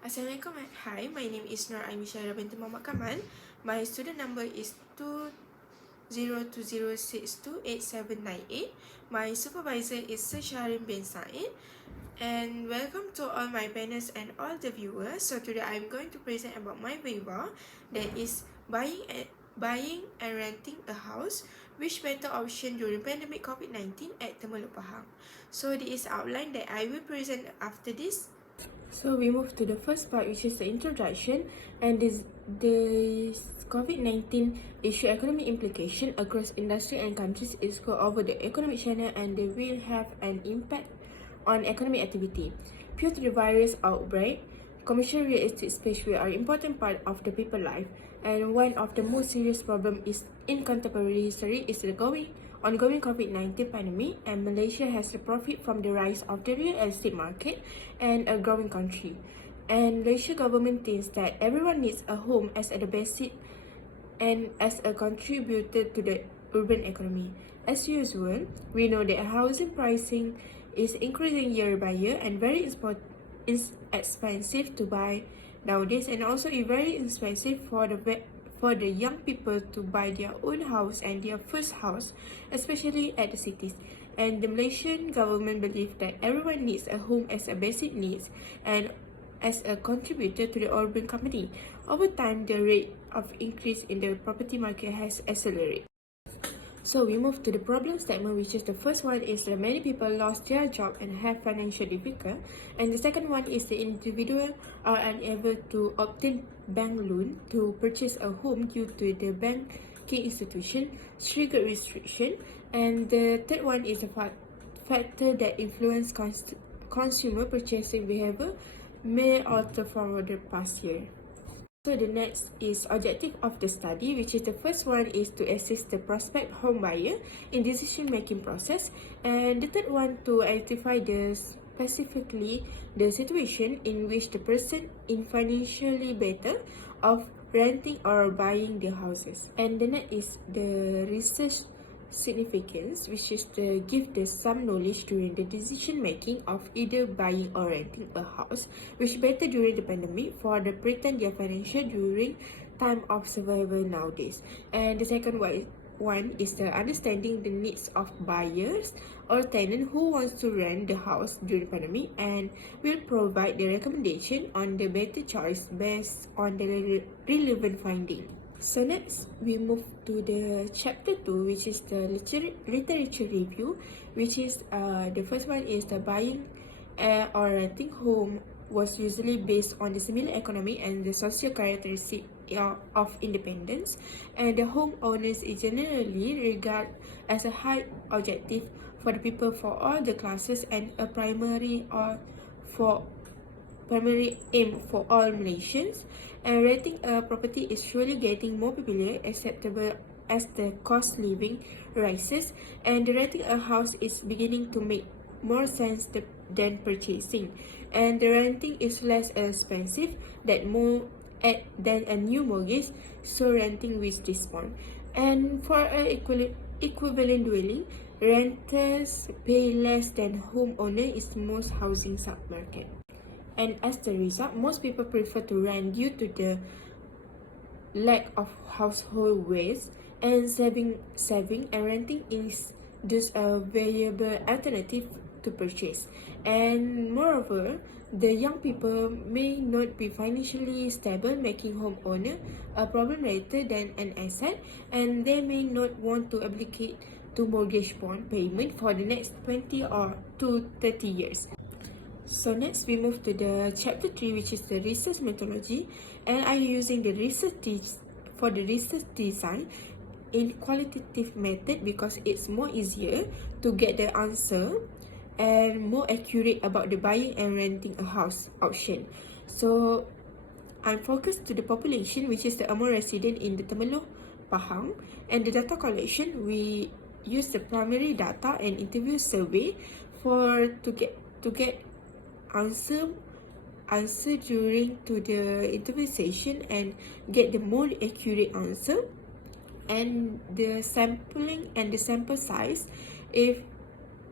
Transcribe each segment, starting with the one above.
Assalamualaikum. Hi, my name is Nur Aimisha binti Muhammad Kamal. My student number is 2020628798. My supervisor is Sir Shahrin bin Said. And welcome to all my panelists and all the viewers. So today I'm going to present about my Viva, that is buying and renting a house. Which better option during pandemic COVID-19 at Temeluk Pahang. So this is outline that I will present after this. So we move to the first part, which is the introduction, and the COVID-19 issue economic implication across industry and countries is go over the economic channel, and they will have an impact on economic activity. Due to the virus outbreak, commercial real estate space are important part of the people life, and one of the most serious problem is in contemporary history is the ongoing COVID-19 pandemic, and Malaysia has the profit from the rise of the real estate market and a growing country. And Malaysia government thinks that everyone needs a home as the basic and as a contributor to the urban economy. As usual, we know that housing pricing is increasing year by year and is expensive to buy nowadays, and also very expensive for the young people to buy their own house and their first house, especially at the cities. And the Malaysian government believes that everyone needs a home as a basic needs and as a contributor to the urban community. Over time, the rate of increase in the property market has accelerated. So we move to the problem statement, which is the first one is that many people lost their job and have financial difficulty, and the second one is the individual are unable to obtain bank loan to purchase a home due to the banking institution strict restriction, and the third one is a factor that influence consumer purchasing behavior may alter from the past year. So the next is objective of the study, which is the first one is to assist the prospect home buyer in decision-making process, and the third one to identify specifically the situation in which the person in financially better of renting or buying the houses. And the next is the research significance, which is to give some knowledge during the decision making of either buying or renting a house, which better during the pandemic for the pretend their financial during time of survival nowadays. And the second one is the understanding the needs of buyers or tenant who wants to rent the house during pandemic, and will provide the recommendation on the better choice based on the relevant finding. So next, we move to the chapter 2, which is the literature review, which is the first one is the buying or renting home was usually based on the similar economic and the social characteristic of independence, and the homeowners is generally regarded as a high objective for the people for all the classes and a primary aim for all Malaysians, and renting a property is surely getting more popular, acceptable as the cost living rises, and renting a house is beginning to make more sense than purchasing, and the renting is less expensive than a new mortgage, so renting will respond. And for an equivalent dwelling, renters pay less than homeowner is most housing submarket. And as the result, most people prefer to rent due to the lack of household waste, and saving and renting is thus a valuable alternative to purchase. And moreover, the young people may not be financially stable, making homeowner a problem rather than an asset, and they may not want to obligate to mortgage bond payment for the next 20 or to 30 years. So next we move to the chapter 3, which is the research methodology, and I'm using the research design in qualitative method because it's more easier to get the answer and more accurate about the buying and renting a house option. So I'm focused to the population, which is the among resident in the Temeluk Pahang, and the data collection we use the primary data and interview survey to get answer during to the interview session and get the more accurate answer, and the sampling and the sample size if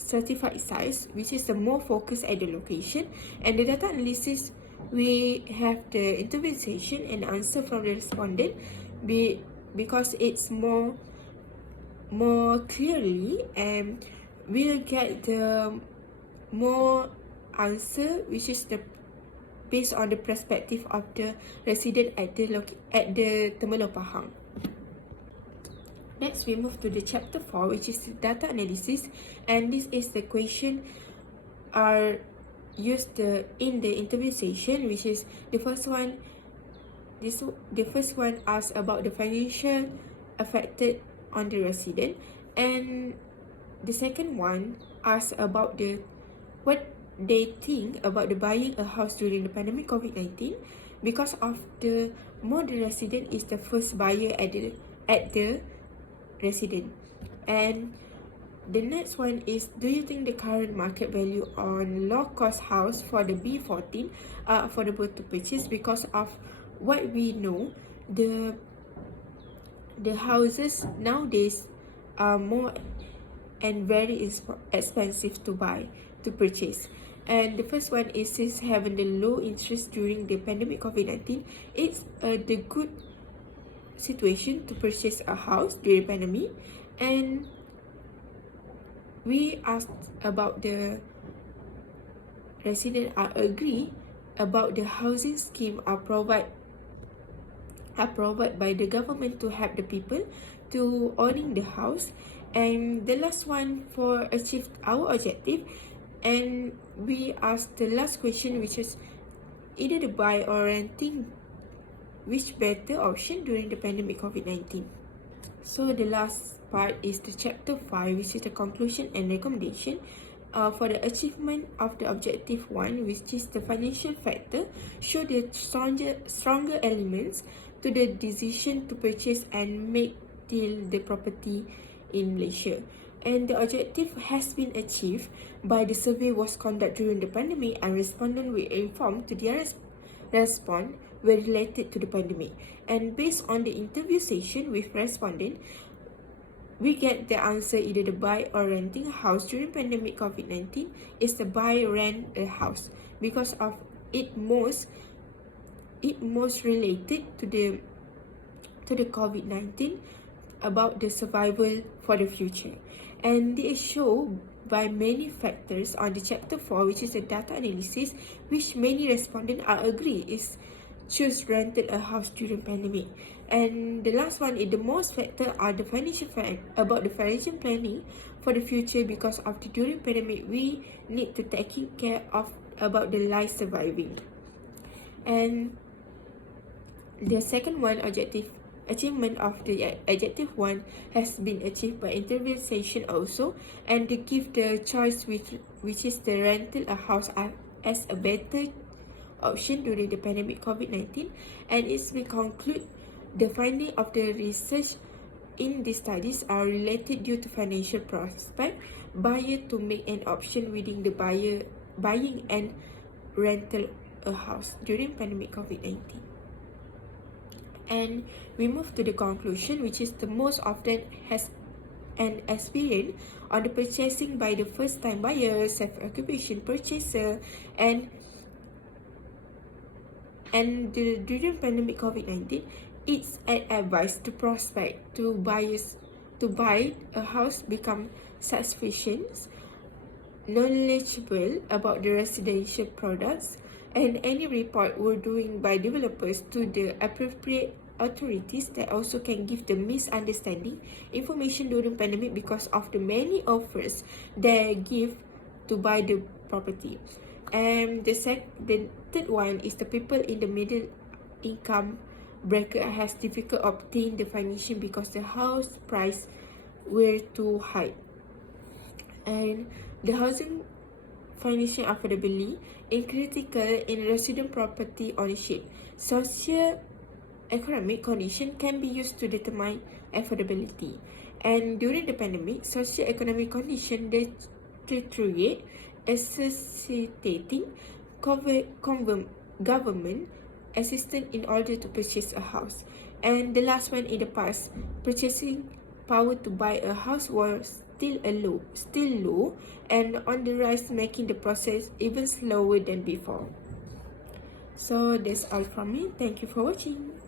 certified size, which is the more focus at the location, and the data analysis we have the interview session and answer from the respondent because it's more clearly, and we'll get the more answer which is the based on the perspective of the resident at the Terminal Pahang. Next, we move to the chapter 4, which is data analysis, and this is the question are used in the interview session, which is the first one. The first one asks about the financial affected on the resident, and the second one asks about what they think about the buying a house during the pandemic COVID-19, because of the resident is the first buyer at the resident. And the next one is, do you think the current market value on low cost house for the B14 are affordable to purchase? Because of what we know, the houses nowadays are more and very expensive to purchase. And the first one is, since having the low interest during the pandemic COVID-19, it's the good situation to purchase a house during pandemic. And we asked about the resident are agree about the housing scheme are provided by the government to help the people to owning the house. And the last one for achieve our objective, and we asked the last question, which is either the buy or renting, which better option during the pandemic COVID-19. So the last part is the chapter 5, which is the conclusion and recommendation. For the achievement of the objective 1, which is the financial factor, show the stronger elements to the decision to purchase and make deal the property in Malaysia. And the objective has been achieved by the survey was conducted during the pandemic, and respondents were informed to their response were related to the pandemic. And based on the interview session with respondent, we get the answer either the buy or renting a house during pandemic COVID-19 is the buy rent a house, because of it most related to the COVID-19 about the survival for the future. And they show by many factors on the chapter 4, which is the data analysis, which many respondents are agree is choose rented a house during pandemic. And the last one is the most factor are the financial about the financial planning for the future, because of the during pandemic we need to taking care of about the life surviving. And the second one, achievement of the adjective 1 has been achieved by interview session also, and to give the choice which is the rental a house as a better option during the pandemic COVID-19. And it's we conclude the finding of the research in the studies are related due to financial prospect buyer to make an option within the buying and rental a house during pandemic COVID-19. And we move to the conclusion, which is the most often has an experience on the purchasing by the first time buyer, self-occupation purchaser, and during pandemic COVID-19, it's an advice to prospect to buyers to buy a house become sufficient, knowledgeable about the residential products, and any report were doing by developers to the appropriate authorities that also can give the misunderstanding information during pandemic, because of the many offers they give to buy the property. And the third one is the people in the middle income bracket has difficult obtain the financing because the house price were too high. And the housing financing affordability is critical in resident property ownership. Socio-economic condition can be used to determine affordability. And during the pandemic, socio-economic condition deteriorate, necessitating government assistance in order to purchase a house. And the last one, in the past, purchasing power to buy a house was still low and on the rise, making the process even slower than before. So that's all from me. Thank you for watching.